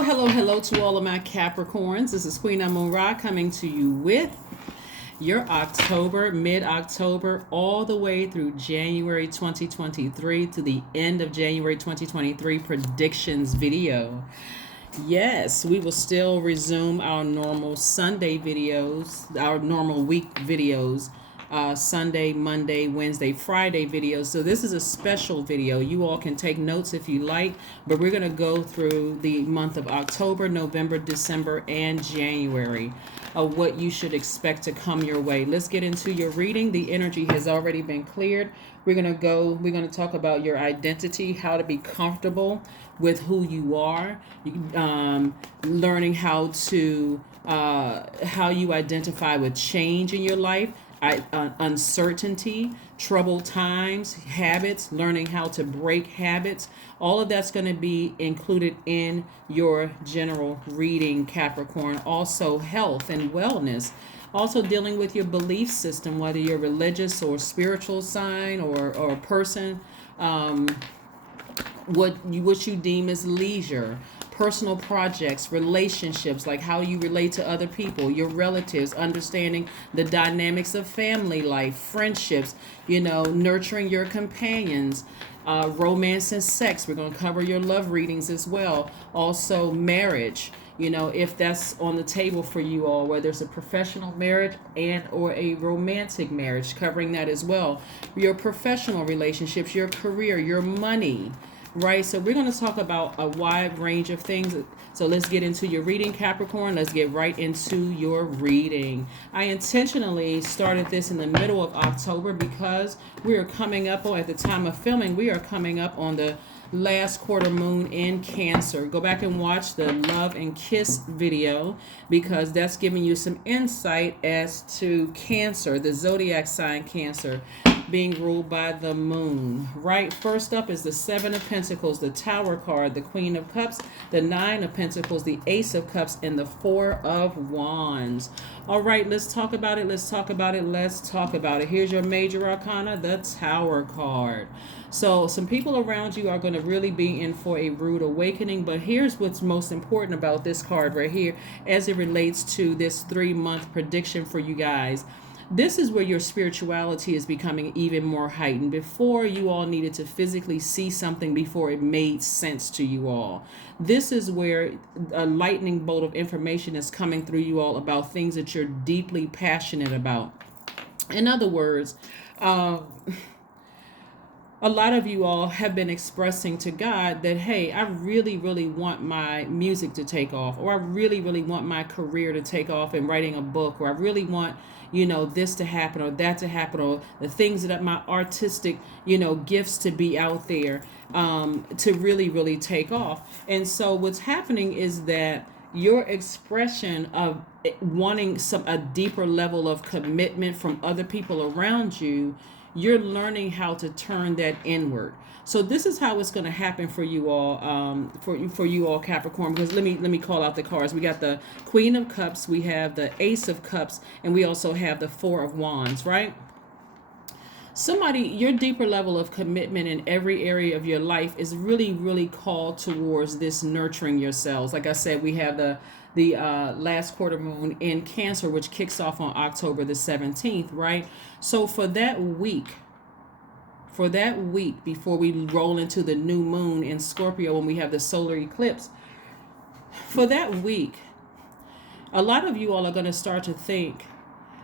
Hello to all of my Capricorns. This is Queen Amun Ra coming to you with your October, mid-October, all the way through January 2023 to the end of January 2023 predictions video. Yes, we will still resume our normal Sunday videos, our normal week videos. Sunday, Monday, Wednesday, Friday videos. So this is a special video. You all can take notes if you like, but we're going to go through the month of October, November, December, and January of what you should expect to come your way. Let's get into your reading. The energy has already been cleared. We're going to talk about your identity, how to be comfortable with who you are, learning how you identify with change in your life, uncertainty, troubled times, habits, learning how to break habits. All of that's going to be included in your general reading, Capricorn. Also, health and wellness. Also, dealing with your belief system, whether you're religious or spiritual sign or person. What you deem as leisure, personal projects, relationships, like how you relate to other people, your relatives, understanding the dynamics of family life, friendships, nurturing your companions, romance and sex. We're going to cover your love readings as well. Also, marriage, if that's on the table for you all, whether it's a professional marriage and or a romantic marriage, covering that as well. Your professional relationships, your career, your money. Right, so we're going to talk about a wide range of things. So let's get into your reading, Capricorn. Let's get right into your reading. I intentionally started this in the middle of October because we are coming up on, at the time of filming, we are coming up on the last quarter moon in Cancer. Go back and watch the Love and Kiss video because that's giving you some insight as to Cancer, the Zodiac sign Cancer, being ruled by the moon. Right, first up is the Seven of Pentacles, the Tower card, the Queen of Cups, the Nine of Pentacles, the Ace of Cups, and the Four of Wands. All right, let's talk about it. Here's your major arcana, the Tower card. So some people around you are going to really be in for a rude awakening, but here's what's most important about this card right here as it relates to this 3-month prediction for you guys. This is where your spirituality is becoming even more heightened. Before, you all needed to physically see something before it made sense to you all. This is where a lightning bolt of information is coming through you all about things that you're deeply passionate about. In other words, a lot of you all have been expressing to God that, hey, I really, really want my music to take off, or I really, really want my career to take off in writing a book, or I really want, this to happen or that to happen, or the things that my artistic, gifts to be out there, to really, really take off. And so what's happening is that your expression of wanting a deeper level of commitment from other people around you, you're learning how to turn that inward. So this is how it's going to happen for you all, for you all, Capricorn. Because let me call out the cards. We got the Queen of Cups, we have the Ace of Cups, and we also have the Four of Wands. Right? Your deeper level of commitment in every area of your life is really, really called towards this nurturing yourselves. Like I said, we have the last quarter moon in Cancer, which kicks off on October the 17th, right? So for that week before we roll into the new moon in Scorpio when we have the solar eclipse, for that week, a lot of you all are going to start to think,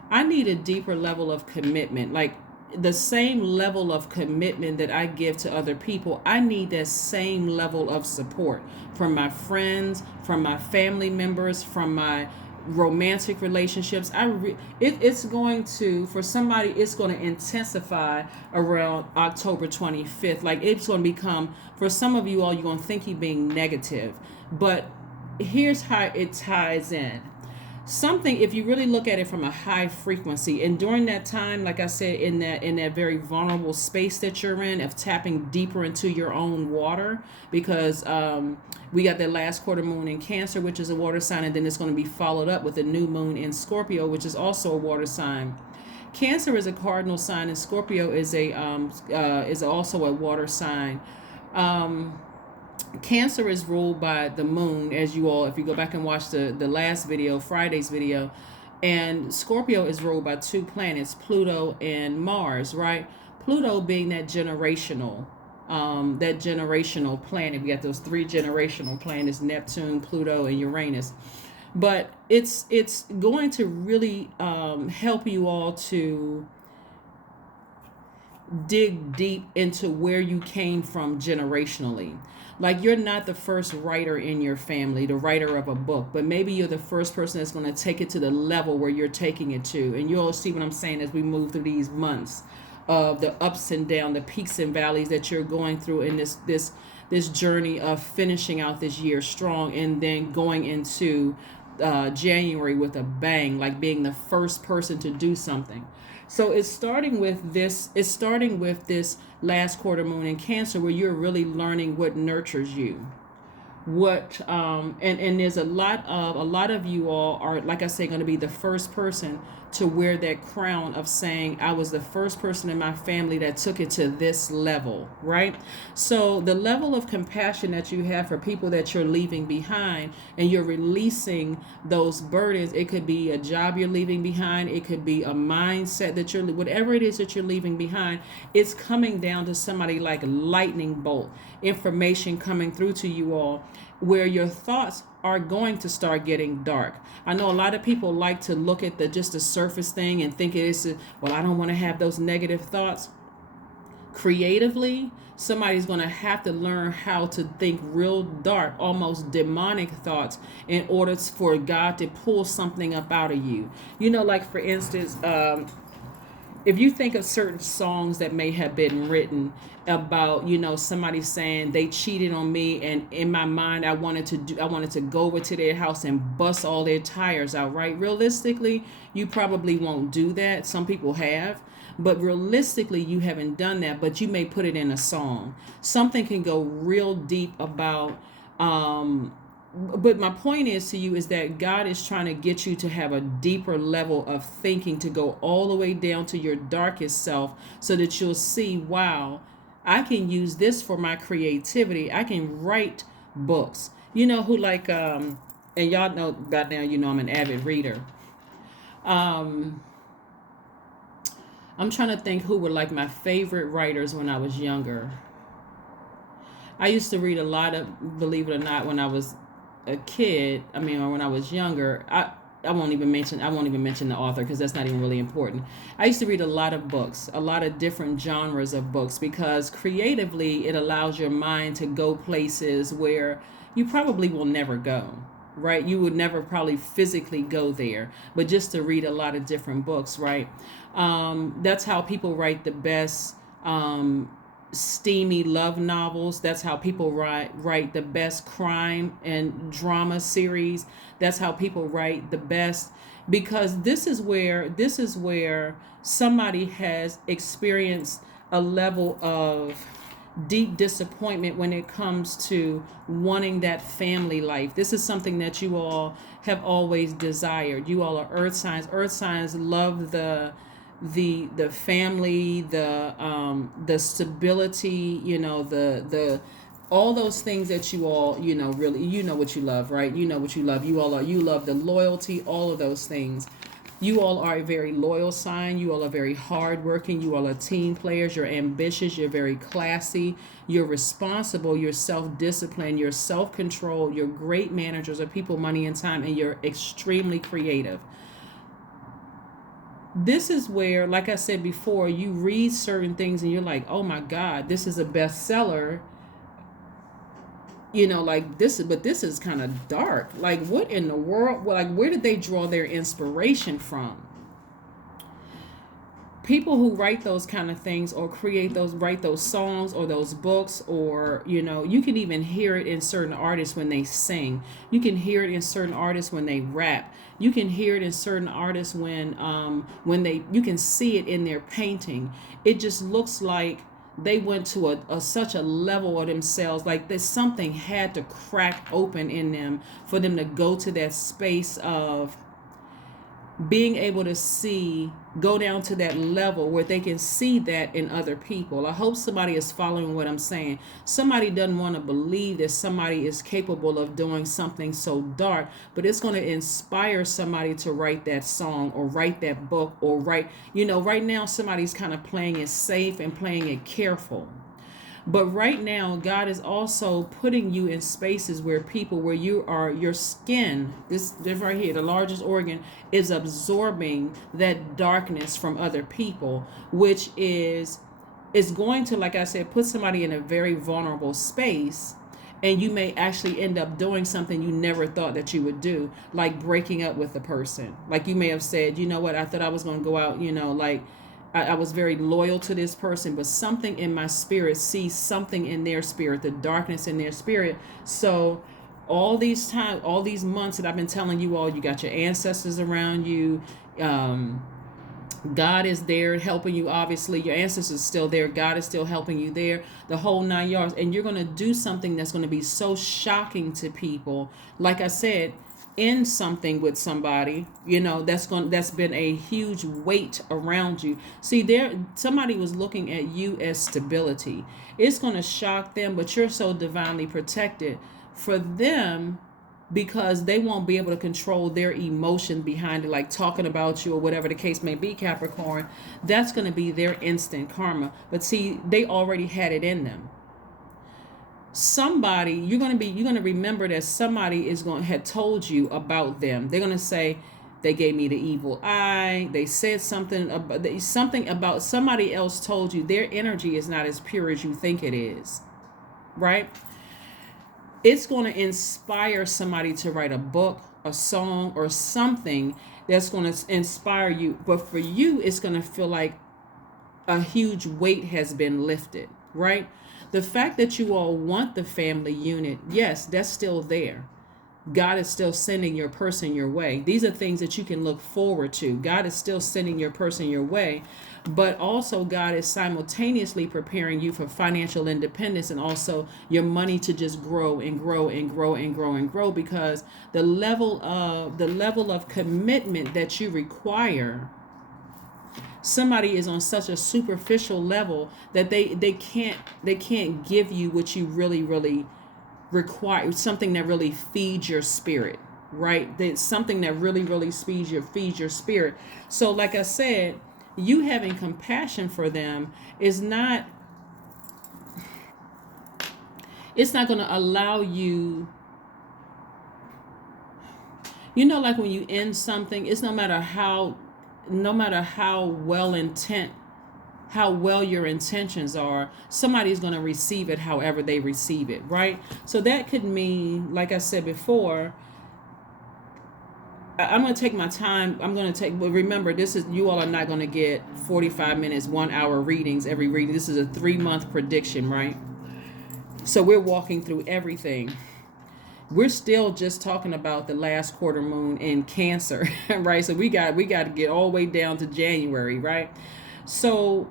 I need a deeper level of commitment. Like the same level of commitment that I give to other people, I need that same level of support from my friends, from my family members, from my romantic relationships. It's going to, for somebody, it's going to intensify around October 25th. Like it's going to become, for some of you all, you're going to think you're being negative. But here's how it ties in. Something, if you really look at it from a high frequency, and during that time, like I said, in that very vulnerable space that you're in, of tapping deeper into your own water, because we got that last quarter moon in Cancer, which is a water sign, and then it's going to be followed up with a new moon in Scorpio, which is also a water sign. Cancer is a cardinal sign, and Scorpio is also a water sign. Cancer is ruled by the moon, as you all, if you go back and watch the last video, Friday's video, and Scorpio is ruled by two planets, Pluto and Mars, right? Pluto being that generational planet. We got those three generational planets: Neptune, Pluto, and Uranus. But it's going to really help you all to dig deep into where you came from generationally. Like, you're not the first writer in your family, the writer of a book, but maybe you're the first person that's going to take it to the level where you're taking it to. And you'll see what I'm saying as we move through these months of the ups and downs, the peaks and valleys that you're going through in this journey of finishing out this year strong, and then going into January with a bang, like being the first person to do something. So it's starting with this. It's starting with this last quarter moon in Cancer, where you're really learning what nurtures you. What and there's a lot of you all are, like I say, going to be the first person to wear that crown of saying, I was the first person in my family that took it to this level, right? So the level of compassion that you have for people that you're leaving behind, and you're releasing those burdens. It could be a job you're leaving behind, it could be a mindset that you're, whatever it is that you're leaving behind, it's coming down to somebody like lightning bolt information coming through to you all, where your thoughts are going to start getting dark. I know a lot of people like to look at just the surface thing and think it is, well, I don't want to have those negative thoughts. Creatively, somebody's going to have to learn how to think real dark, almost demonic thoughts, in order for God to pull something up out of you. Like, for instance, if you think of certain songs that may have been written about, somebody saying they cheated on me, and in my mind I wanted to go over to their house and bust all their tires out, right? Realistically, you probably won't do that. Some people have, but realistically you haven't done that, but you may put it in a song. Something can go real deep about but my point is to you is that God is trying to get you to have a deeper level of thinking, to go all the way down to your darkest self, so that you'll see, wow, I can use this for my creativity. I can write books. Who, like, and y'all know by now, I'm an avid reader. I'm trying to think who were like my favorite writers when I was younger. I used to read a lot of, believe it or not, when I was a kid, or when I was younger. I won't even mention the author, because that's not even really important. I used to read a lot of books, a lot of different genres of books, because creatively it allows your mind to go places where you probably will never go, right? You would never probably physically go there, but just to read a lot of different books, right? That's how people write the best steamy love novels. That's how people write the best crime and drama series. That's how people write the best, because this is where somebody has experienced a level of deep disappointment when it comes to wanting that family life. This is something that you all have always desired. You all are earth signs. Earth signs love the family, the stability, the all those things that you all, really, what you love, right? What you love. You love the loyalty, all of those things. You all are a very loyal sign. You all are very hardworking. You all are team players. You're ambitious. You're very classy. You're responsible. You're self-disciplined. You're self-controlled. You're great managers of people, money, and time, and you're extremely creative. This is where, like I said before, you read certain things and you're like, oh my God, this is a bestseller. Like this is kind of dark. Like, what in the world? Like, where did they draw their inspiration from? People who write those kind of things, or write those songs or those books, or you can even hear it in certain artists when they sing. You can hear it in certain artists when they rap. You can hear it in certain artists when you can see it in their painting. It just looks like they went to such a level of themselves, like there's something had to crack open in them for them to go to that space of being able to see, go down to that level where they can see that in other people. I hope somebody is following what I'm saying. Somebody doesn't want to believe that somebody is capable of doing something so dark, but it's going to inspire somebody to write that song or write that book or write, right now somebody's kind of playing it safe and playing it careful. But right now, God is also putting you in spaces where your skin, this right here, the largest organ, is absorbing that darkness from other people, which is going to, like I said, put somebody in a very vulnerable space. And you may actually end up doing something you never thought that you would do, like breaking up with a person. Like you may have said, you know what, I thought I was going to go out, I was very loyal to this person, but something in my spirit sees something in their spirit, the darkness in their spirit. So all these months that I've been telling you all, you got your ancestors around you. God is there helping you. Obviously, your ancestors are still there. God is still helping you there. The whole 9 yards. And you're going to do something that's going to be so shocking to people. Like I said, in something with somebody, that's been a huge weight around you. See, somebody was looking at you as stability. It's going to shock them, but you're so divinely protected for them, because they won't be able to control their emotion behind it, like talking about you or whatever the case may be, Capricorn. That's going to be their instant karma. But see, they already had it in them. Somebody, you're going to remember that somebody had told you about them. They're going to say, they gave me the evil eye. They said something about somebody else told you. Their energy is not as pure as you think it is, right? It's going to inspire somebody to write a book, a song, or something that's going to inspire you. But for you, it's going to feel like a huge weight has been lifted, right? The fact that you all want the family unit, yes, that's still there. God is still sending your person your way. These are things that you can look forward to. God is still sending your person your way. But also God is simultaneously preparing you for financial independence, and also your money to just grow and grow and grow and grow and grow, because the level of commitment that you require, somebody is on such a superficial level that they can't give you what you really require, something that really feeds your spirit, right? That's something that really feeds your spirit. So like I said, you having compassion for them is not, it's not going to allow you, like when you end something, it's no matter how well your intentions are, somebody's going to receive it however they receive it, right? So that could mean, like I said before, I'm going to take my time. But remember, you all are not going to get 45 minutes, 1 hour readings every reading. This is a 3-month prediction, right? So we're walking through everything. We're still just talking about the last quarter moon in Cancer, right? So we got to get all the way down to January, right? So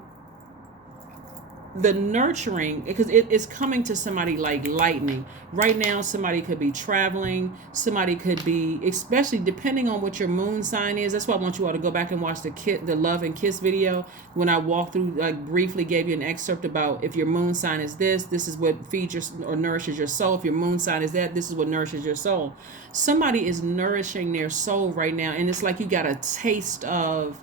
the nurturing, because it's coming to somebody like lightning. Right now, somebody could be traveling. Somebody could be, especially depending on what your moon sign is. That's why I want you all to go back and watch the Love and Kiss video. When I walked through, like briefly gave you an excerpt about if your moon sign is this is what feeds or nourishes your soul. If your moon sign is that, this is what nourishes your soul. Somebody is nourishing their soul right now. And it's like you got a taste of,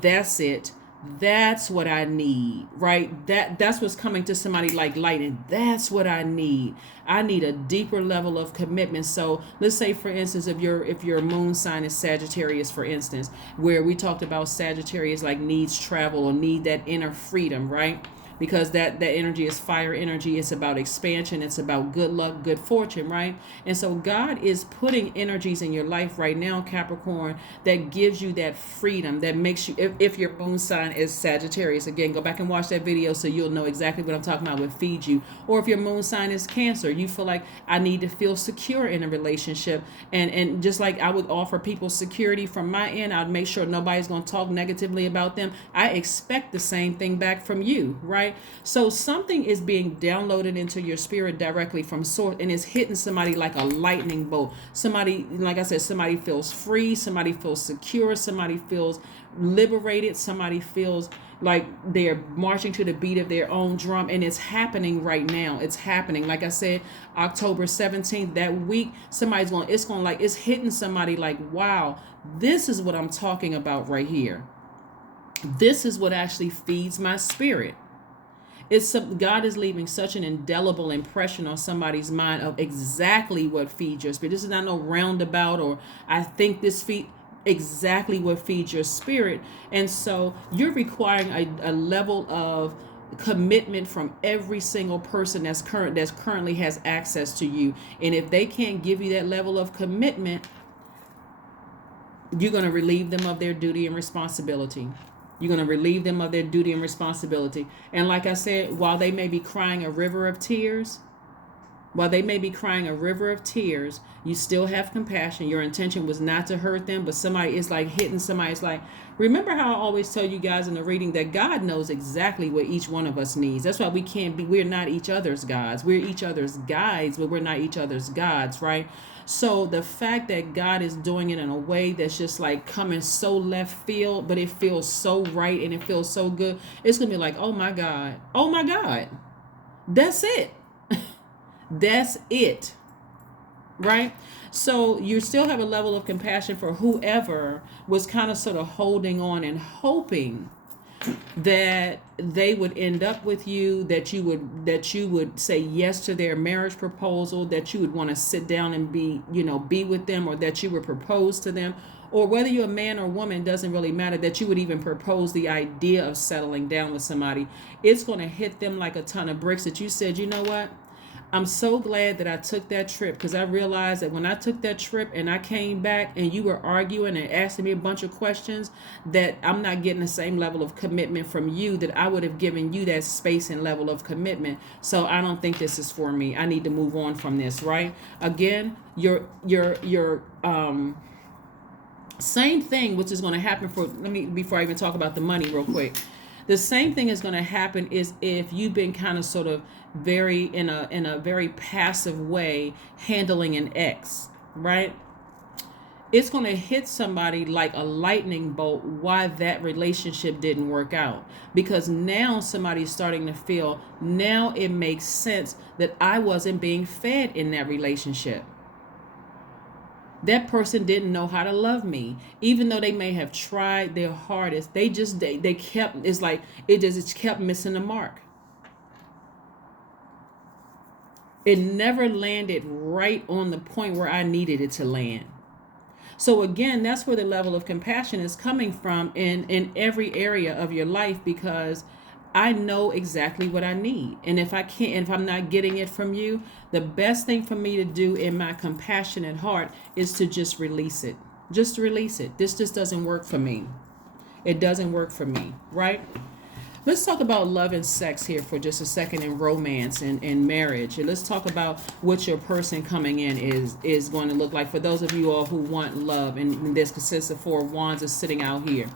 that's it. That's what I need, right? That's what's coming to somebody like lightning. That's what I need. I need a deeper level of commitment. So let's say, for instance, if your moon sign is Sagittarius, for instance, where we talked about Sagittarius like needs travel or need that inner freedom, right? Because that energy is fire energy. It's about expansion. It's about good luck, good fortune, right? And so God is putting energies in your life right now, Capricorn, that gives you that freedom, that makes you, if your moon sign is Sagittarius, again, go back and watch that video so you'll know exactly what I'm talking about, what feeds you. Or if your moon sign is Cancer, you feel like, I need to feel secure in a relationship. And just like I would offer people security from my end, I'd make sure nobody's going to talk negatively about them. I expect the same thing back from you, right? right? So something is being downloaded into your spirit directly from source, and it's hitting somebody like a lightning bolt. Somebody, like I said, somebody feels free, somebody feels secure, somebody feels liberated, somebody feels like they're marching to the beat of their own drum, and it's happening right now. It's happening. Like I said, October 17th, that week, it's hitting somebody like, wow, this is what I'm talking about right here. This is what actually feeds my spirit. God is leaving such an indelible impression on somebody's mind of exactly what feeds your spirit. This is not no roundabout or I think this feed exactly what feeds your spirit. And so you're requiring a level of commitment from every single person that's currently has access to you. And if they can't give you that level of commitment, you're going to relieve them of their duty and responsibility. You're going to relieve them of their duty and responsibility. And like I said, while they may be crying a river of tears, you still have compassion. Your intention was not to hurt them, but somebody is like hitting somebody. It's like, remember how I always tell you guys in the reading that God knows exactly what each one of us needs. That's why we're not each other's gods. We're each other's guides, but we're not each other's gods, right? So the fact that God is doing it in a way that's just like coming so left field, but it feels so right and it feels so good, it's going to be like, oh my God, that's it. That's it. Right? So you still have a level of compassion for whoever was kind of sort of holding on and hoping that they would end up with you, that you would say yes to their marriage proposal, that you would want to sit down and be with them, or that you would propose to them, or whether you're a man or woman, doesn't really matter, that you would even propose the idea of settling down with somebody. It's going to hit them like a ton of bricks that you said, you know what? I'm so glad that I took that trip, because I realized that when I took that trip and I came back and you were arguing and asking me a bunch of questions, that I'm not getting the same level of commitment from you that I would have given you that space and level of commitment. So I don't think this is for me. I need to move on from this, right? Again, your same thing, which is going to happen before I even talk about the money real quick. The same thing is going to happen is if you've been kind of sort of in a very passive way handling an ex, right? It's going to hit somebody like a lightning bolt why that relationship didn't work out. Because now somebody's starting to feel, now it makes sense that I wasn't being fed in that relationship. That person didn't know how to love me, even though they may have tried their hardest. They kept missing the mark. It never landed right on the point where I needed it to land. So again, that's where the level of compassion is coming from in every area of your life, because I know exactly what I need. And if I'm not getting it from you, the best thing for me to do in my compassionate heart is to just release it. Just release it. This just doesn't work for me. It doesn't work for me, right? Let's talk about love and sex here for just a second, in romance and marriage. And let's talk about what your person coming in is going to look like. For those of you all who want love, and this consists of 4 wands is sitting out here.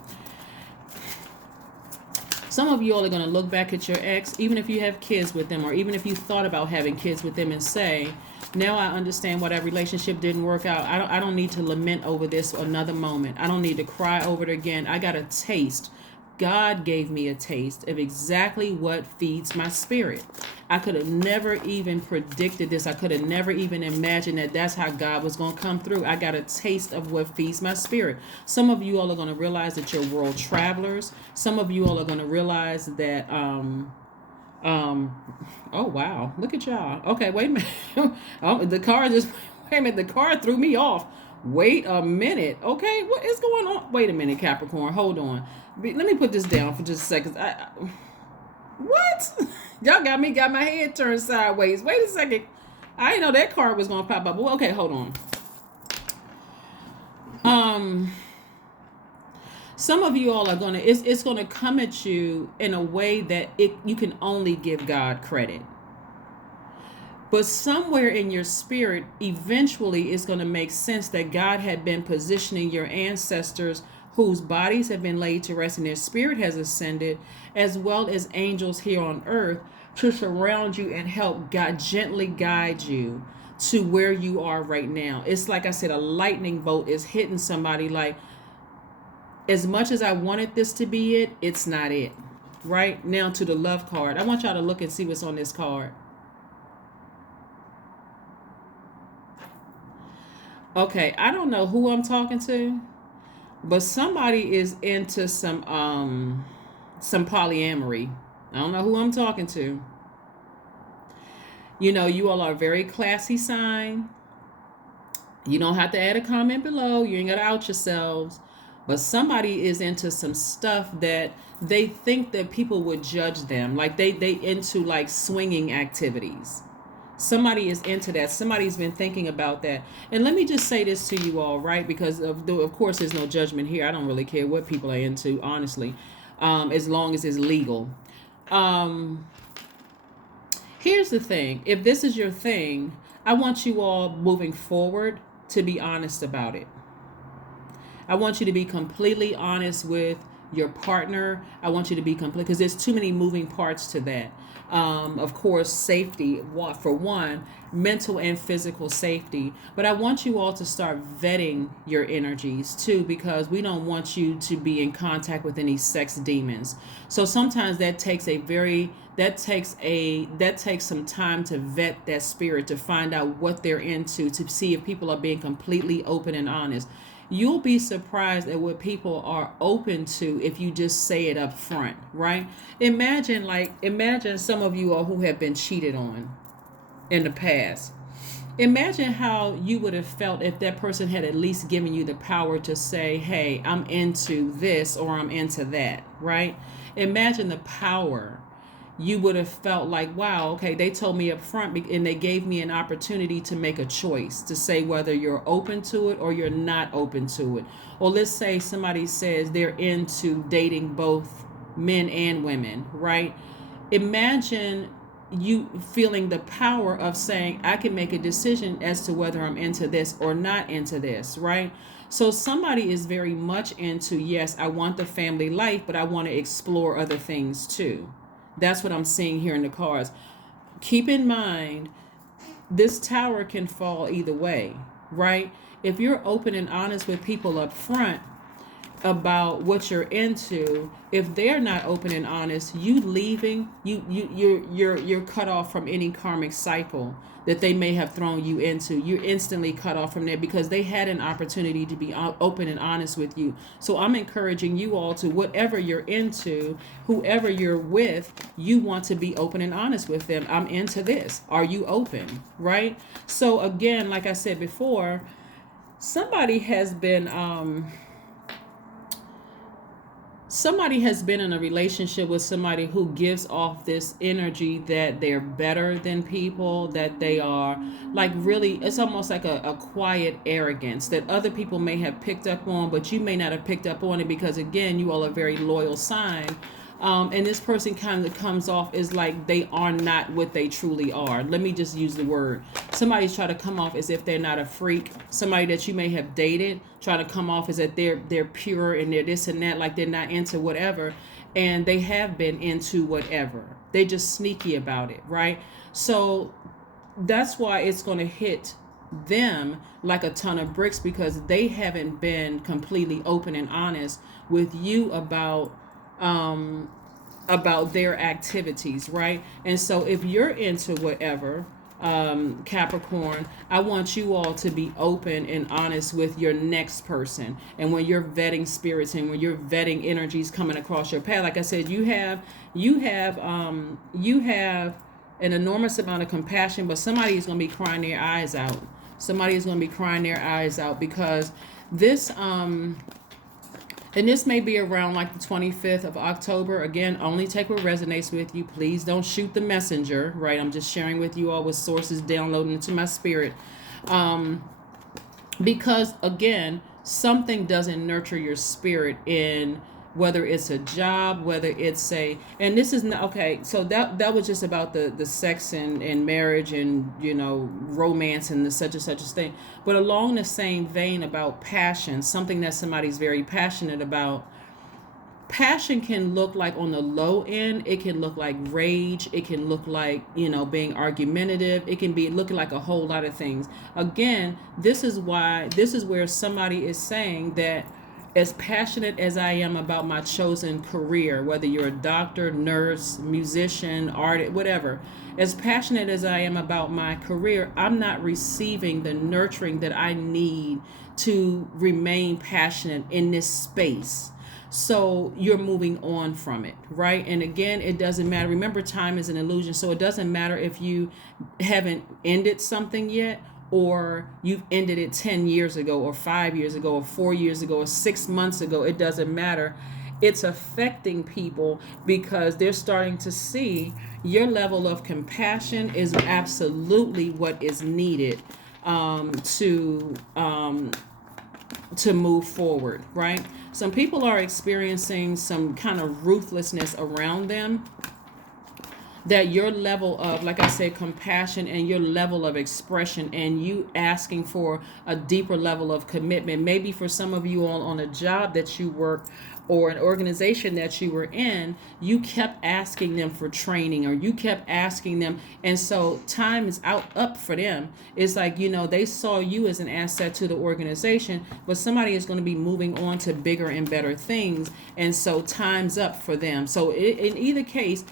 Some of you all are going to look back at your ex, even if you have kids with them, or even if you thought about having kids with them, and say, now I understand why that relationship didn't work out. I don't need to lament over this another moment. I don't need to cry over it again. I got a taste. God gave me a taste of exactly what feeds my spirit. I could have never even predicted this. I could have never even imagined that that's how God was going to come through. I got a taste of what feeds my spirit. Some of you all are going to realize that you're world travelers. Some of you all are going to realize that, oh, wow, look at y'all. Okay, wait a minute. The car threw me off. Wait a minute. Okay, what is going on? Wait a minute, Capricorn. Hold on. Let me put this down for just a second. What? Y'all got my head turned sideways. Wait a second. I didn't know that card was going to pop up. Well, okay, hold on. Some of you all are going to, it's going to come at you in a way that you can only give God credit. But somewhere in your spirit, eventually it's going to make sense that God had been positioning your ancestors whose bodies have been laid to rest and their spirit has ascended, as well as angels here on earth to surround you and help gently guide you to where you are right now. It's like I said, a lightning bolt is hitting somebody. Like, as much as I wanted this to be it, it's not it. Right now to the love card. I want y'all to look and see what's on this card. Okay, I don't know who I'm talking to, but somebody is into some polyamory. I don't know who I'm talking to. You know, you all are a very classy sign. You don't have to add a comment below. You ain't got to out yourselves. But somebody is into some stuff that they think that people would judge them. Like they into like swinging activities. Somebody is into that. Somebody's been thinking about that. And let me just say this to you all, right? Because of course there's no judgment here. I don't really care what people are into, honestly, as long as it's legal. Here's the thing. If this is your thing, I want you all moving forward to be honest about it. I want you to be completely honest with your partner. I want you to be complete, because there's too many moving parts to that. Of course, safety, for one, mental and physical safety. But I want you all to start vetting your energies too, because we don't want you to be in contact with any sex demons. So sometimes that takes some time to vet that spirit, to find out what they're into, to see if people are being completely open and honest. You'll be surprised at what people are open to if you just say it up front, right? Imagine some of you all who have been cheated on in the past. Imagine how you would have felt if that person had at least given you the power to say, hey, I'm into this or I'm into that, right? Imagine the power. You would have felt like, wow, okay, they told me up front and they gave me an opportunity to make a choice, to say whether you're open to it or you're not open to it. Or let's say somebody says they're into dating both men and women, right? Imagine you feeling the power of saying, I can make a decision as to whether I'm into this or not into this, right? So somebody is very much into, yes, I want the family life, but I want to explore other things too. That's what I'm seeing here in the cards. Keep in mind, this tower can fall either way, right? If you're open and honest with people up front about what you're into, if they're not open and honest, you leaving, you're cut off from any karmic cycle that they may have thrown you into. You're instantly cut off from there because they had an opportunity to be open and honest with you. So I'm encouraging you all to, whatever you're into, whoever you're with, you want to be open and honest with them. I'm into this. Are you open? Right? So again, like I said before, somebody has been in a relationship with somebody who gives off this energy that they're better than people, that they are like, really, it's almost like a quiet arrogance that other people may have picked up on, but you may not have picked up on it because, again, you all are a very loyal sign. And this person kind of comes off as like they are not what they truly are. Let me just use the word. Somebody's trying to come off as if they're not a freak. Somebody that you may have dated trying to come off as that they're pure and they're this and that, like they're not into whatever. And they have been into whatever. They're just sneaky about it, right? So that's why it's going to hit them like a ton of bricks, because they haven't been completely open and honest with you about their activities, right? And so if you're into whatever, Capricorn, I want you all to be open and honest with your next person. And when you're vetting spirits and when you're vetting energies coming across your path, like I said, you have an enormous amount of compassion, but somebody is going to be crying their eyes out. Somebody is going to be crying their eyes out because this and this may be around like the 25th of October. Again, only take what resonates with you. Please don't shoot the messenger, right? I'm just sharing with you all with sources downloading into my spirit. Because, again, something doesn't nurture your spirit in whether it's a job, whether it's and this is not okay. So that was just about the sex and marriage and romance and the such and such a thing. But along the same vein about passion, something that somebody's very passionate about. Passion can look like on the low end, it can look like rage, it can look like being argumentative, it can be looking like a whole lot of things. Again, this is where somebody is saying that as passionate as I am about my chosen career, whether you're a doctor, nurse, musician, artist, whatever, as passionate as I am about my career, I'm not receiving the nurturing that I need to remain passionate in this space. So you're moving on from it, right? And again, it doesn't matter. Remember, time is an illusion. So it doesn't matter if you haven't ended something yet, or you've ended it 10 years ago, or 5 years ago, or 4 years ago, or 6 months ago. It doesn't matter. It's affecting people because they're starting to see your level of compassion is absolutely what is needed to move forward, right? Some people are experiencing some kind of ruthlessness around them, that your level of, like I said, compassion and your level of expression and you asking for a deeper level of commitment. Maybe for some of you on a job that you work or an organization that you were in, you kept asking them for training, or you kept asking them. And so time is up for them. It's like, they saw you as an asset to the organization, but somebody is going to be moving on to bigger and better things. And so time's up for them. So in either case,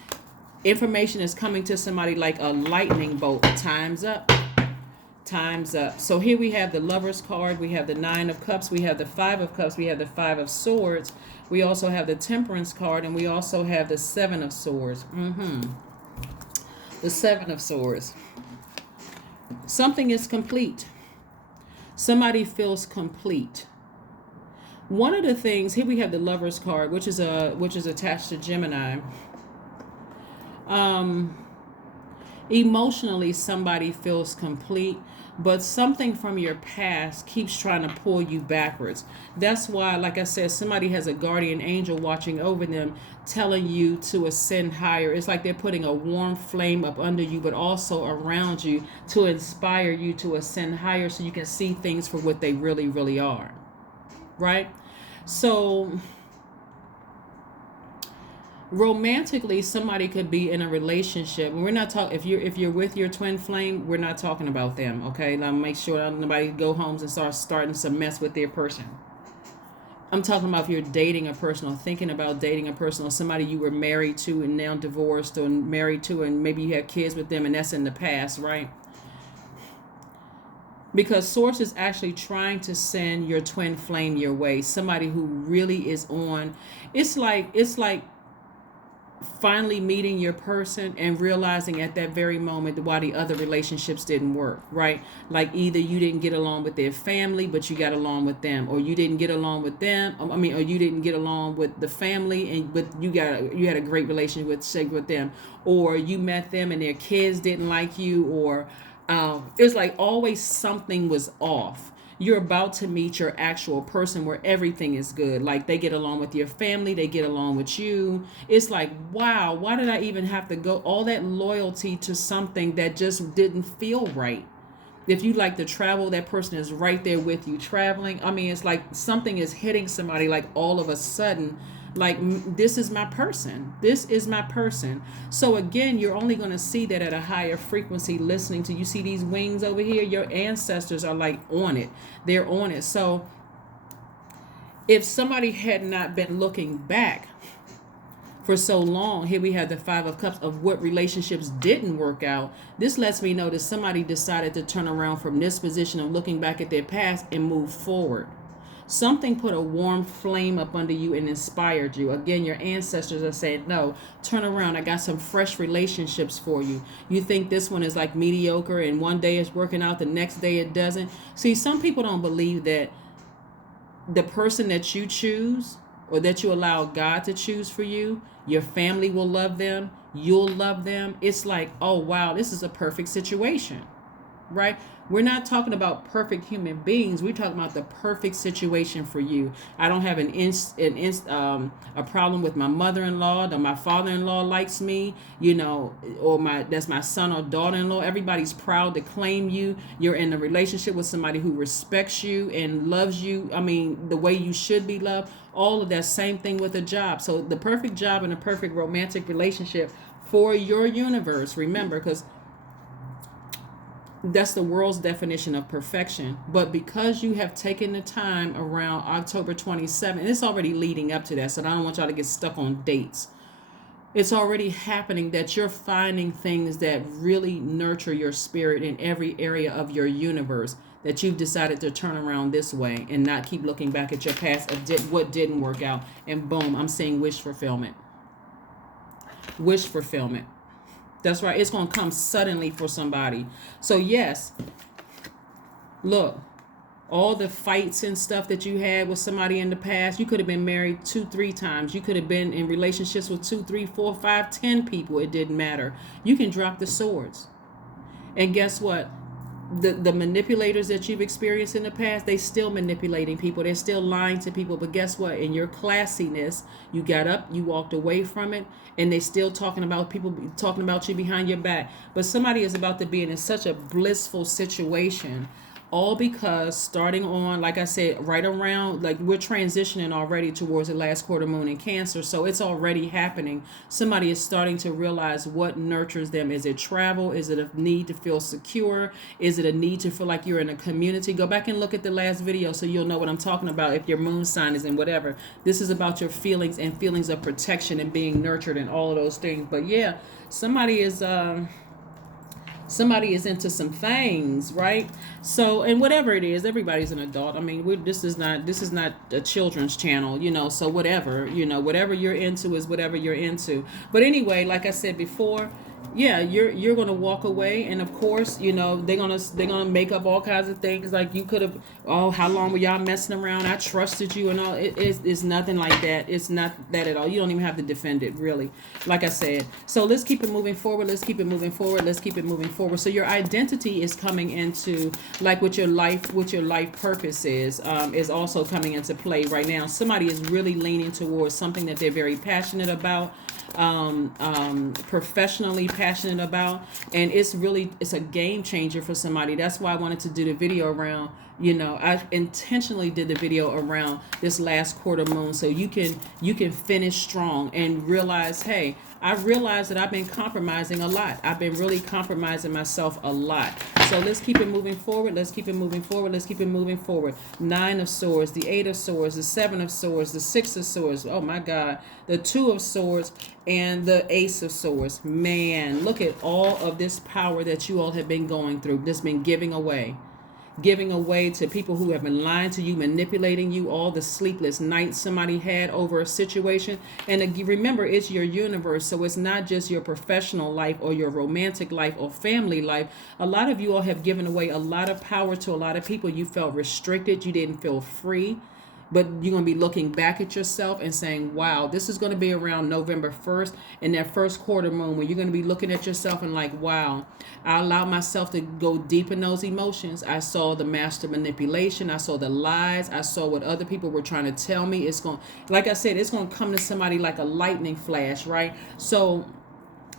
information is coming to somebody like a lightning bolt. Time's up. Time's up. So here we have the Lover's card. We have the 9 of Cups. We have the 5 of Cups. We have the 5 of Swords. We also have the Temperance card. And we also have the 7 of Swords. The 7 of Swords. Something is complete. Somebody feels complete. One of the things, here we have the Lover's card, which is attached to Gemini. Emotionally, somebody feels complete, but something from your past keeps trying to pull you backwards. That's why, like I said, somebody has a guardian angel watching over them, telling you to ascend higher. It's like they're putting a warm flame up under you, but also around you to inspire you to ascend higher so you can see things for what they really, really are. Right? So romantically, somebody could be in a relationship. We're not talking, if you're with your twin flame, we're not talking about them, okay? Now make sure nobody go home and start starting some mess with their person. I'm talking about if you're dating a person or thinking about dating a person, or somebody you were married to and now divorced, or married to and maybe you had kids with them and that's in the past, right? Because Source is actually trying to send your twin flame your way. Somebody who really is on. It's like finally meeting your person and realizing at that very moment why the other relationships didn't work, right? Like either you didn't get along with their family, but you got along with them, or you didn't get along with them. Or you didn't get along with the family, but you had a great relationship with them, or you met them and their kids didn't like you, or it's like always something was off. You're about to meet your actual person where everything is good. Like they get along with your family, they get along with you. It's like, wow, why did I even have to go all that loyalty to something that just didn't feel right? If you like to travel, that person is right there with you traveling. It's like something is hitting somebody like all of a sudden, like this is my person. This is my person. So again, you're only going to see that at a higher frequency listening to, you see these wings over here, your ancestors are like on it. They're on it. So if somebody had not been looking back for so long, here we have the 5 of Cups of what relationships didn't work out. This lets me know that somebody decided to turn around from this position of looking back at their past and move forward. Something put a warm flame up under you and inspired you. Again, your ancestors are saying, no, turn around. I got some fresh relationships for you. You think this one is like mediocre and one day it's working out, the next day it doesn't. See, some people don't believe that the person that you choose or that you allow God to choose for you, your family will love them, you'll love them. It's like, oh, wow, this is a perfect situation. right? We're not talking about perfect human beings. We're talking about the perfect situation for you. I don't have a problem with my mother-in-law, that my father-in-law likes me, or that's my son or daughter-in-law. Everybody's proud to claim you. You're in a relationship with somebody who respects you and loves you. I mean, the way you should be loved. All of that. Same thing with a job. So the perfect job and a perfect romantic relationship for your universe. Remember, because that's the world's definition of perfection. But because you have taken the time around October 27th, and it's already leading up to that, so I don't want y'all to get stuck on dates. It's already happening that you're finding things that really nurture your spirit in every area of your universe, that you've decided to turn around this way and not keep looking back at your past of what didn't work out. And boom, I'm seeing wish fulfillment. Wish fulfillment. That's right. It's going to come suddenly for somebody. So yes, look, all the fights and stuff that you had with somebody in the past, you could have been married 2-3 times. You could have been in relationships with 2, 3, 4, 5, 10 people. It didn't matter. You can drop the swords. And guess what? The manipulators that you've experienced in the past, they still manipulating people. They're still lying to people. But guess what? In your classiness, you got up, you walked away from it, and they still talking about you behind your back. But somebody is about to be in such a blissful situation, all because starting on, like I said, right around, like we're transitioning already towards the last quarter moon in Cancer. So it's already happening. Somebody is starting to realize what nurtures them. Is it travel? Is it a need to feel secure? Is it a need to feel like you're in a community? Go back and look at the last video so you'll know what I'm talking about if your moon sign is in whatever. This is about your feelings and feelings of protection and being nurtured and all of those things. But yeah, somebody is into some things, right? So, and whatever it is, everybody's an adult. I mean, this is not a children's channel, so whatever you're into is whatever you're into. But anyway, like I said before, yeah, you're gonna walk away, and of course, they're gonna make up all kinds of things like you could have. Oh, how long were y'all messing around? I trusted you, and all. It's nothing like that. It's not that at all. You don't even have to defend it, really. Like I said, so let's keep it moving forward. Let's keep it moving forward. Let's keep it moving forward. So your identity is coming into, like what your life purpose is also coming into play right now. Somebody is really leaning towards something that they're very passionate about. Professionally passionate about, and it's a game changer for somebody. That's why I wanted to do the video around, I intentionally did the video around this last quarter moon so you can finish strong and realize, hey, I realized that I've been compromising a lot. I've been really compromising myself a lot. So let's keep it moving forward. Let's keep it moving forward. Let's keep it moving forward. 9 of Swords, the 8 of Swords, the 7 of Swords, the 6 of Swords. Oh my God. The 2 of Swords and the Ace of Swords. Man, look at all of this power that you all have been going through. That's been giving away to people who have been lying to you, manipulating you, all the sleepless nights somebody had over a situation. And remember, it's your universe, so it's not just your professional life or your romantic life or family life. A lot of you all have given away a lot of power to a lot of people. You felt restricted. You didn't feel free. But you're going to be looking back at yourself and saying, wow, this is going to be around November 1st in that first quarter moon where you're going to be looking at yourself and like, wow, I allowed myself to go deep in those emotions. I saw the master manipulation. I saw the lies. I saw what other people were trying to tell me. Like I said, it's going to come to somebody like a lightning flash, right? So,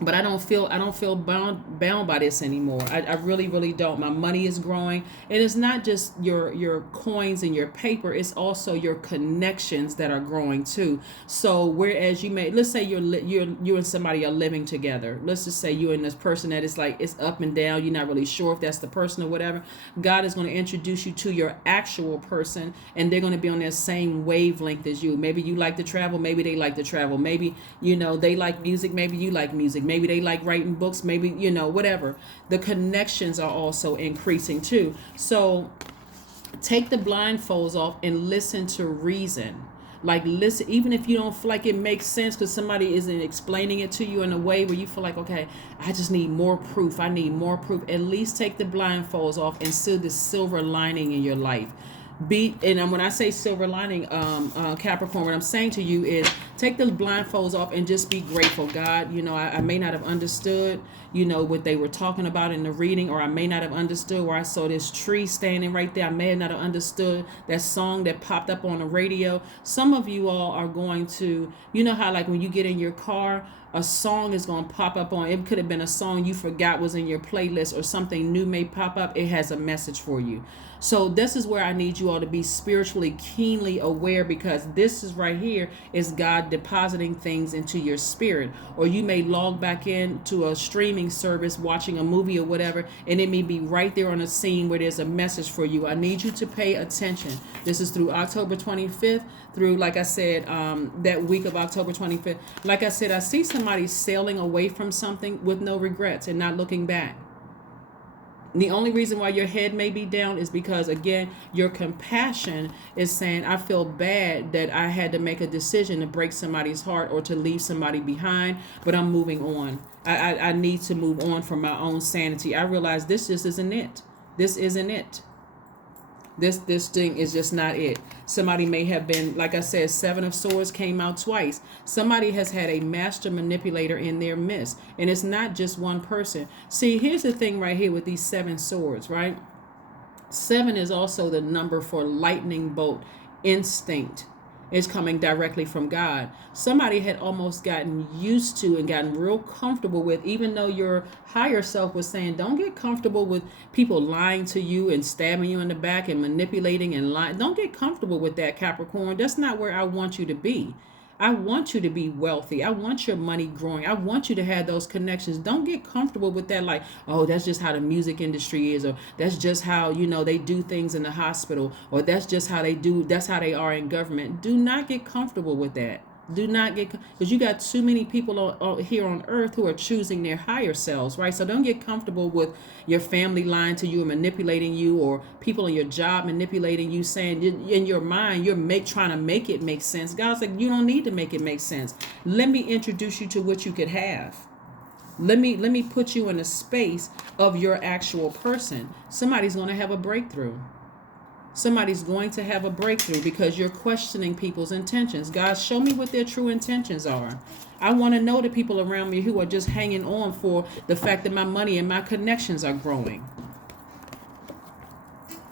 but I don't feel bound by this anymore. I really, really don't. My money is growing. And it's not just your coins and your paper. It's also your connections that are growing too. So whereas let's say you and somebody are living together. Let's just say you and this person that is like, it's up and down. You're not really sure if that's the person or whatever. God is going to introduce you to your actual person, and they're going to be on their same wavelength as you. Maybe you like to travel. Maybe they like to travel. Maybe, they like music. Maybe you like music. Maybe they like writing books, maybe, whatever. The connections are also increasing too. So take the blindfolds off and listen to reason. Like, listen, even if you don't feel like it makes sense because somebody isn't explaining it to you in a way where you feel like, okay, I just need more proof. I need more proof. At least take the blindfolds off and see the silver lining in your life. And when I say silver lining, Capricorn, what I'm saying to you is Take the blindfolds off and just be grateful. God, I may not have understood, what they were talking about in the reading, or I may not have understood where I saw this tree standing right there. I may not have understood that song that popped up on the radio. Some of you all are going to, how like when you get in your car, a song is going to pop up on, it could have been a song you forgot was in your playlist, or something new may pop up. It has a message for you. So this is where I need you all to be spiritually keenly aware, because this is right here is God depositing things into your spirit. Or you may log back into a streaming service, watching a movie or whatever, and it may be right there on a scene where there's a message for you. I need you to pay attention. This is through October 25th, through, like I said, that week of October 25th. Like I said, I see somebody sailing away from something with no regrets and not looking back. The only reason why your head may be down is because, again, your compassion is saying, I feel bad that I had to make a decision to break somebody's heart or to leave somebody behind, but I'm moving on. I need to move on for my own sanity. I realize this just isn't it. This isn't it. This thing is just not it. Somebody may have been, like I said, 7 of Swords came out twice. Somebody has had a master manipulator in their midst. And it's not just one person. See, here's the thing right here with these 7 swords, right? 7 is also the number for lightning bolt instinct. It's coming directly from God. Somebody had almost gotten used to and gotten real comfortable with, even though your higher self was saying, don't get comfortable with people lying to you and stabbing you in the back and manipulating and lying. Don't get comfortable with that, Capricorn. That's not where I want you to be. I want you to be wealthy. I want your money growing. I want you to have those connections. Don't get comfortable with that, like, oh, that's just how the music industry is, or that's just how, they do things in the hospital, or that's just how that's how they are in government. Do not get comfortable with that. Do not get, because you got too many people here on earth who are choosing their higher selves, right? So don't get comfortable with your family lying to you and manipulating you, or people in your job manipulating you, saying in your mind you're trying to make it make sense. God's like, you don't need to make it make sense. Let me introduce you to what you could have. Let me put you in a space of your actual person. Somebody's going to have a breakthrough. Somebody's going to have a breakthrough because you're questioning people's intentions. God, show me what their true intentions are. I want to know the people around me who are just hanging on for the fact that my money and my connections are growing.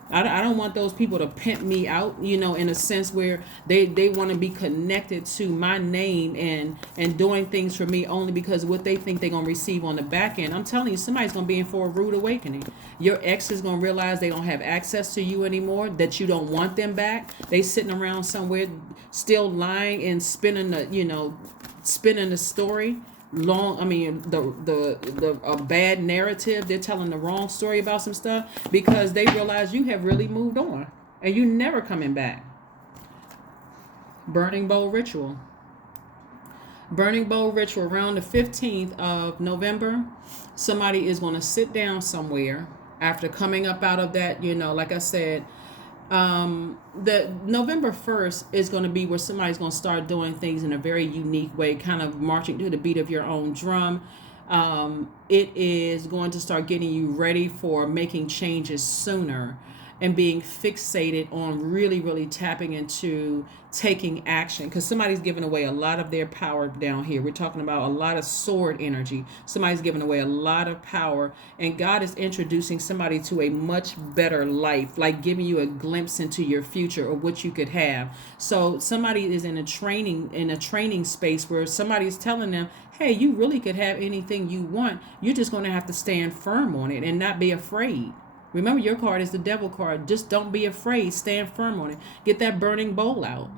I don't want those people to pimp me out, in a sense where they want to be connected to my name and doing things for me only because what they think they're going to receive on the back end. I'm telling you, somebody's going to be in for a rude awakening. Your ex is going to realize they don't have access to you anymore, that you don't want them back. They sitting around somewhere still lying and spinning the story. A bad narrative. They're telling the wrong story about some stuff because they realize you have really moved on and you never coming back. Burning bowl ritual. Burning bowl ritual around the 15th of November. Somebody is going to sit down somewhere after coming up out of that, like I said, the November 1st is going to be where somebody's going to start doing things in a very unique way, kind of marching to the beat of your own drum. It is going to start getting you ready for making changes sooner and being fixated on really, really tapping into taking action, because somebody's giving away a lot of their power down here. We're talking about a lot of sword energy. Somebody's giving away a lot of power, and God is introducing somebody to a much better life, like giving you a glimpse into your future or what you could have. So somebody is in a training space where somebody's telling them, hey, you really could have anything you want. You're just going to have to stand firm on it and not be afraid. Remember, your card is the devil card. Just don't be afraid. Stand firm on it. Get that burning bowl out.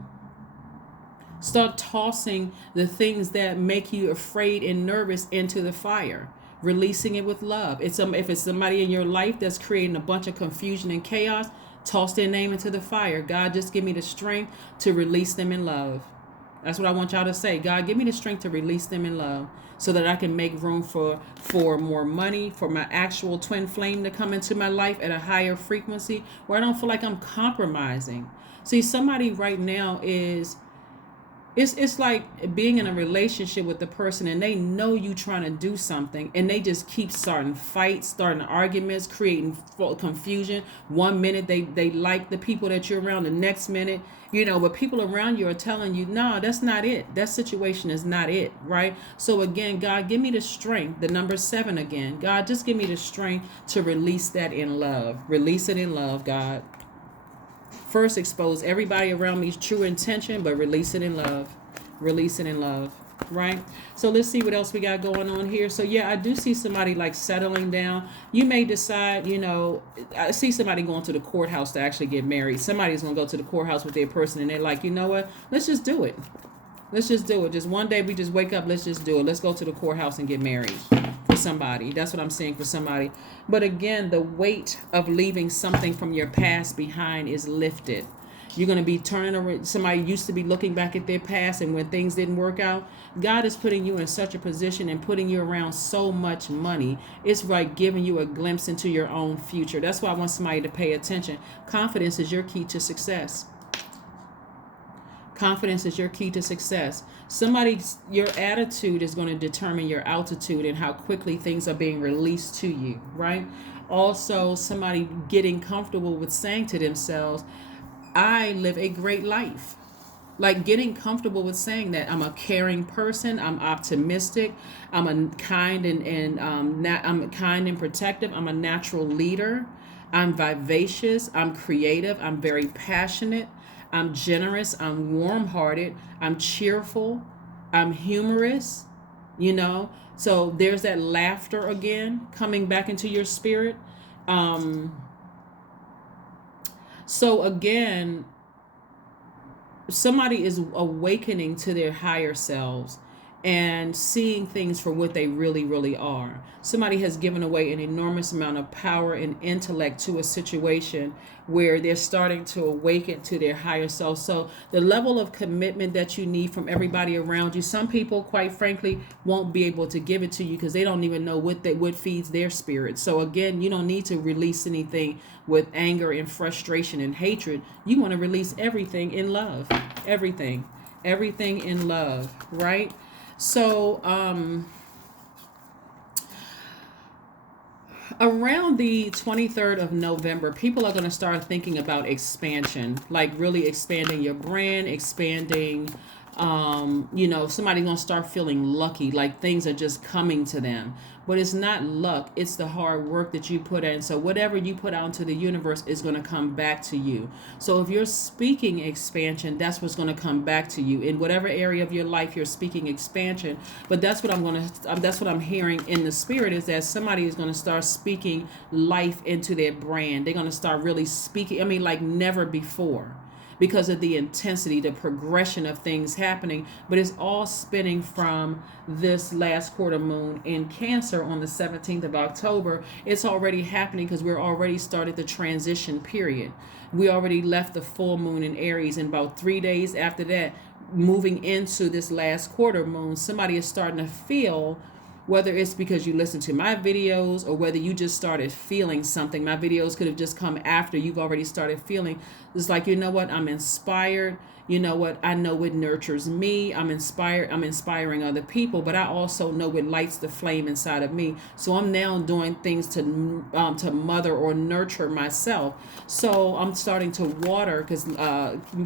Start tossing the things that make you afraid and nervous into the fire. Releasing it with love. If it's somebody in your life that's creating a bunch of confusion and chaos, toss their name into the fire. God, just give me the strength to release them in love. That's what I want y'all to say. God, give me the strength to release them in love so that I can make room for more money, for my actual twin flame to come into my life at a higher frequency where I don't feel like I'm compromising. See, somebody right now is It's like being in a relationship with the person and they know you trying to do something and they just keep starting fights, starting arguments, creating confusion. One minute they like the people that you're around, the next minute, but people around you are telling you, no, that's not it. That situation is not it, right? So again, God, give me the strength, the number 7 again. God, just give me the strength to release that in love. Release it in love, God. First, expose everybody around me's true intention, but release it in love. Release it in love, right? So let's see what else we got going on here. So yeah, I do see somebody like settling down. You may decide, I see somebody going to the courthouse to actually get married. Somebody's going to go to the courthouse with their person and they're like, you know what? Let's just do it. Let's just do it. Just one day we just wake up. Let's just do it. Let's go to the courthouse and get married for somebody. That's what I'm saying, for somebody. But again, the weight of leaving something from your past behind is lifted. You're going to be turning around. Somebody used to be looking back at their past, and when things didn't work out, God is putting you in such a position and putting you around so much money. It's like giving you a glimpse into your own future. That's why I want somebody to pay attention. Confidence is your key to success. Confidence is your key to success. Your attitude is going to determine your altitude and how quickly things are being released to you, right? Also, somebody getting comfortable with saying to themselves, I live a great life. Like getting comfortable with saying that I'm a caring person, I'm optimistic, I'm a kind I'm kind and protective, I'm a natural leader, I'm vivacious, I'm creative, I'm very passionate, I'm generous, I'm warm-hearted, I'm cheerful, I'm humorous, So there's that laughter again coming back into your spirit. So again, somebody is awakening to their higher selves and seeing things for what they really, really are. Somebody has given away an enormous amount of power and intellect to a situation where they're starting to awaken to their higher self. So the level of commitment that you need from everybody around you, some people, quite frankly, won't be able to give it to you because they don't even know what feeds their spirit. So again, you don't need to release anything with anger and frustration and hatred. You want to release everything in love. Everything in love, right? So around the 23rd of November, people are going to start thinking about expansion, like really expanding your brand, expanding, somebody's going to start feeling lucky, like things are just coming to them. But it's not luck, it's the hard work that you put in. So whatever you put out into the universe is going to come back to you. So if you're speaking expansion, that's what's going to come back to you. In whatever area of your life you're speaking expansion. But that's what I'm hearing in the spirit, is that somebody is going to start speaking life into their brand. They're going to start really speaking, like never before, because of the intensity, the progression of things happening. But it's all spinning from this last quarter moon in Cancer on the 17th of October. It's already happening because we're already started the transition period. We already left the full moon in Aries, and about 3 days after that, moving into this last quarter moon, somebody is starting to feel, whether it's because you listen to my videos or whether you just started feeling something. My videos could have just come after you've already started feeling. It's like, you know what? I'm inspired. You know what? I know it nurtures me. I'm inspired. I'm inspiring other people, but I also know it lights the flame inside of me. So I'm now doing things to mother or nurture myself. So I'm starting to water, because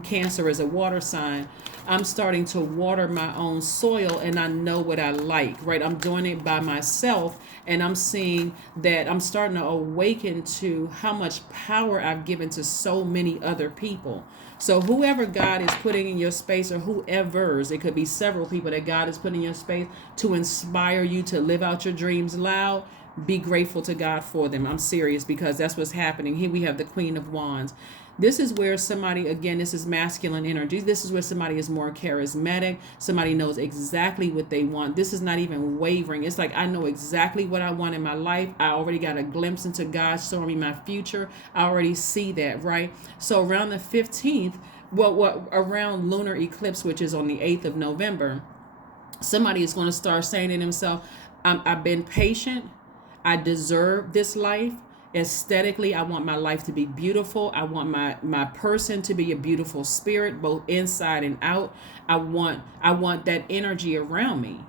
Cancer is a water sign. I'm starting to water my own soil, and I know what I like, right? I'm doing it by myself, and I'm seeing that I'm starting to awaken to how much power I've given to so many other people. So whoever God is putting in your space, or whoever's, it could be several people that God is putting in your space to inspire you to live out your dreams loud, be grateful to God for them. I'm serious, because that's what's happening. Here we have the Queen of Wands. This is where somebody, again, this is masculine energy. This is where somebody is more charismatic. Somebody knows exactly what they want. This is not even wavering. It's like, I know exactly what I want in my life. I already got a glimpse into God showing me my future. I already see that, right? So around the 15th, around lunar eclipse, which is on the 8th of November, somebody is going to start saying to themselves, I've been patient. I deserve this life. Aesthetically, I want my life to be beautiful. I want my person to be a beautiful spirit, both inside and out. I want that energy around me.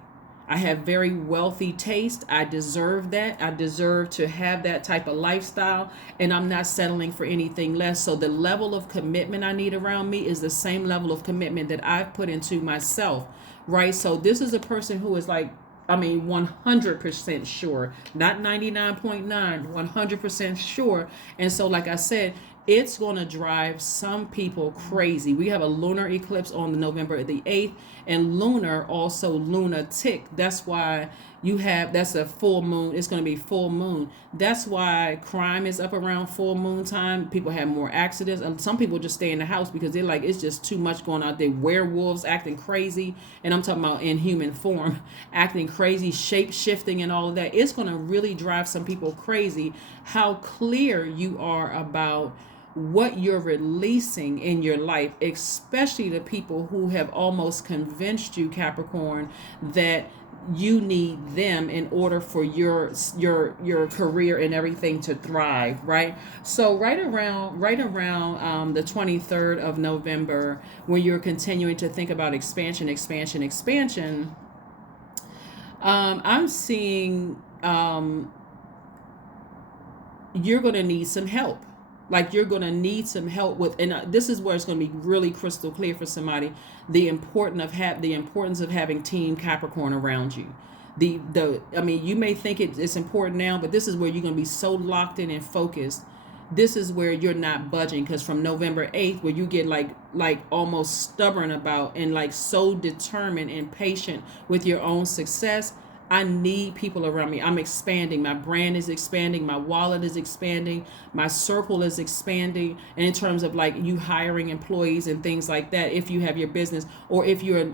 I have very wealthy taste. I deserve that. I deserve to have that type of lifestyle, and I'm not settling for anything less. So the level of commitment I need around me is the same level of commitment that I've put into myself, right? So this is a person who is like, I mean, 100% sure, not 99.9, 100% sure. And so, like I said, it's going to drive some people crazy. We have a lunar eclipse on November the 8th, and lunar also lunatic. That's why that's a full moon. It's going to be full moon. That's why crime is up around full moon time. People have more accidents. And some people just stay in the house because they're like, it's just too much going on. They werewolves acting crazy. And I'm talking about in human form, acting crazy, shape shifting and all of that. It's going to really drive some people crazy how clear you are about what you're releasing in your life, especially the people who have almost convinced you, Capricorn, that you need them in order for your career and everything to thrive, right? So right around the 23rd of November, when you're continuing to think about expansion, I'm seeing you're going to need some help. Like you're going to need some help with, and this is where it's going to be really crystal clear for somebody, the importance of having Team Capricorn around you. I mean, you may think it's important now, but this is where you're going to be so locked in and focused. This is where you're not budging, because from November 8th, where you get like almost stubborn about and like so determined and patient with your own success. I need people around me. I'm expanding. My brand is expanding. My wallet is expanding. My circle is expanding. And in terms of like you hiring employees and things like that, if you have your business, or if you're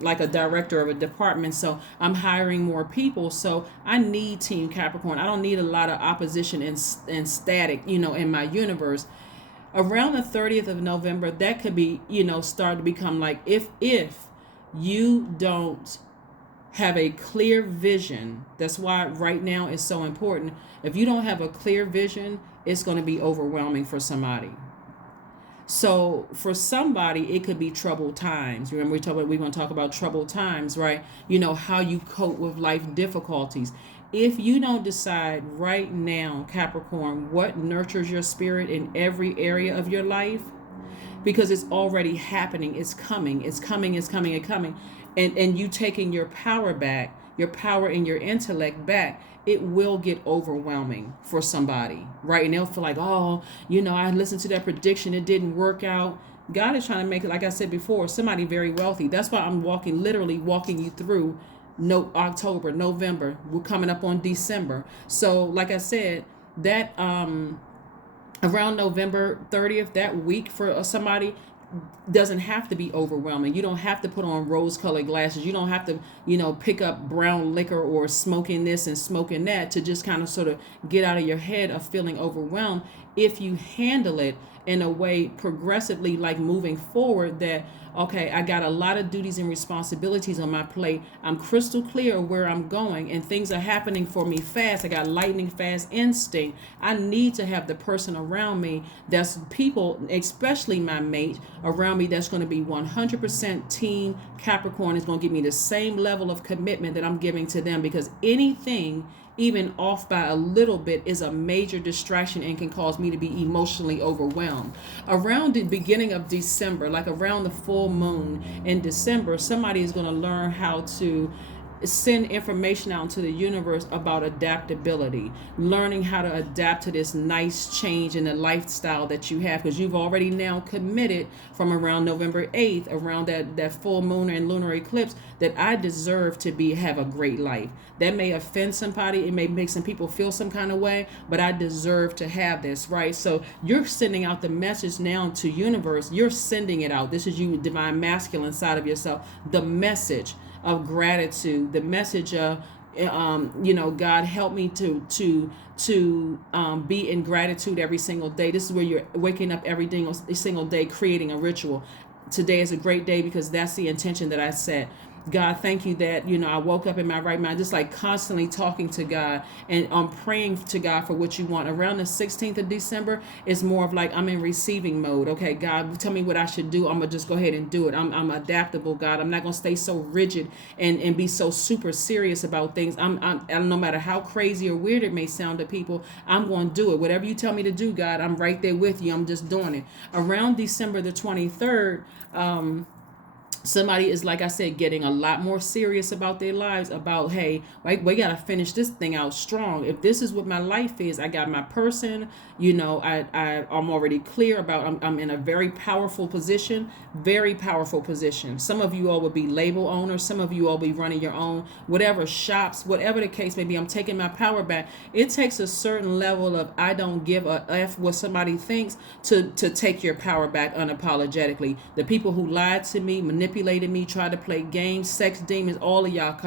like a director of a department. So I'm hiring more people. So I need Team Capricorn. I don't need a lot of opposition and static, in my universe. Around the 30th of November, that could be, start to become like, if you don't have a clear vision. That's why right now it's so important. If you don't have a clear vision, it's going to be overwhelming for somebody. So for somebody, it could be troubled times. Remember, we're going to talk about troubled times, right? How you cope with life difficulties. If you don't decide right now, Capricorn, what nurtures your spirit in every area of your life, because it's already happening, it's coming. And you taking your power back, your power and your intellect back, it will get overwhelming for somebody, right? And they'll feel like, I listened to that prediction, it didn't work out. God is trying to make it, like I said before, somebody very wealthy. That's why I'm literally walking you through October, November. We're coming up on December. So like I said, that around November 30th, that week for somebody, doesn't have to be overwhelming. You don't have to put on rose-colored glasses. You don't have to, pick up brown liquor or smoking this and smoking that to just kind of sort of get out of your head of feeling overwhelmed. If you handle it in a way progressively, like moving forward, that, okay, I got a lot of duties and responsibilities on my plate. I'm crystal clear where I'm going, and things are happening for me fast. I got lightning fast instinct. I need to have the person around me, that's people, especially my mate around me, that's going to be 100% Team Capricorn, is going to give me the same level of commitment that I'm giving to them, because anything even off by a little bit is a major distraction and can cause me to be emotionally overwhelmed. Around the beginning of December, like around the full moon in December, somebody is going to learn how to send information out into the universe about adaptability, learning how to adapt to this nice change in the lifestyle that you have, because you've already now committed from around November 8th, around that full moon and lunar eclipse, that I deserve to have a great life. That may offend somebody, it may make some people feel some kind of way, but I deserve to have this, right? So you're sending out the message now to universe. You're sending it out. This is you, divine masculine side of yourself, the message of gratitude, the message of God, help me to be in gratitude every single day. This is where you're waking up every single day creating a ritual. Today is a great day because that's the intention that I set. God, thank you that, I woke up in my right mind, just like constantly talking to God, and I'm praying to God for what you want. Around the 16th of December, it's more of like I'm in receiving mode. Okay, God, tell me what I should do. I'm going to just go ahead and do it. I'm adaptable, God. I'm not going to stay so rigid and be so super serious about things. I'm no matter how crazy or weird it may sound to people, I'm going to do it. Whatever you tell me to do, God, I'm right there with you. I'm just doing it. Around December the 23rd, somebody is, like I said, getting a lot more serious about their lives, about, hey, right, we got to finish this thing out strong. If this is what my life is, I got my person, I'm already clear about, I'm in a very powerful position. Some of you all would be label owners. Some of you all be running your own, whatever shops, whatever the case may be. I'm taking my power back. It takes a certain level of, I don't give a F what somebody thinks, to take your power back unapologetically. The people who lied to me, manipulated me, tried to play games, sex demons, all of y'all